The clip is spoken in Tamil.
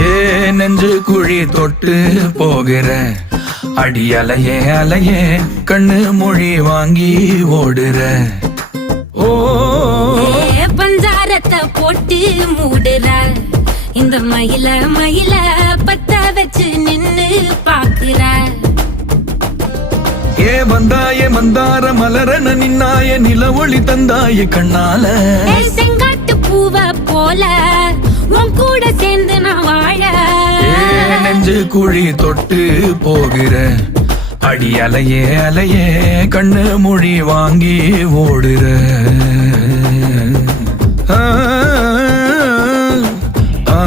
ஏ நெஞ்சு குழி தொட்டு போகிற அடி அலையே அலையே கண்ணு மொழி வாங்கி ஓடுற. ஓ பஞ்சாரத்தை போட்டு மூடுற இந்த மயில மயில பத்த வச்சு நின்னு பாக்குற. ஏ வந்தாய மந்தார மலரன நின்னாய நில ஒளி தந்தாய கண்ணால. செங்காட்டு பூவ போல உன் கூட சேர்ந்து நான் வாழ. நெஞ்சு குழி தொட்டு போகிற அடி அலையே அலையே கண்ணு மொழி வாங்கி ஓடுற. ஆ ஆ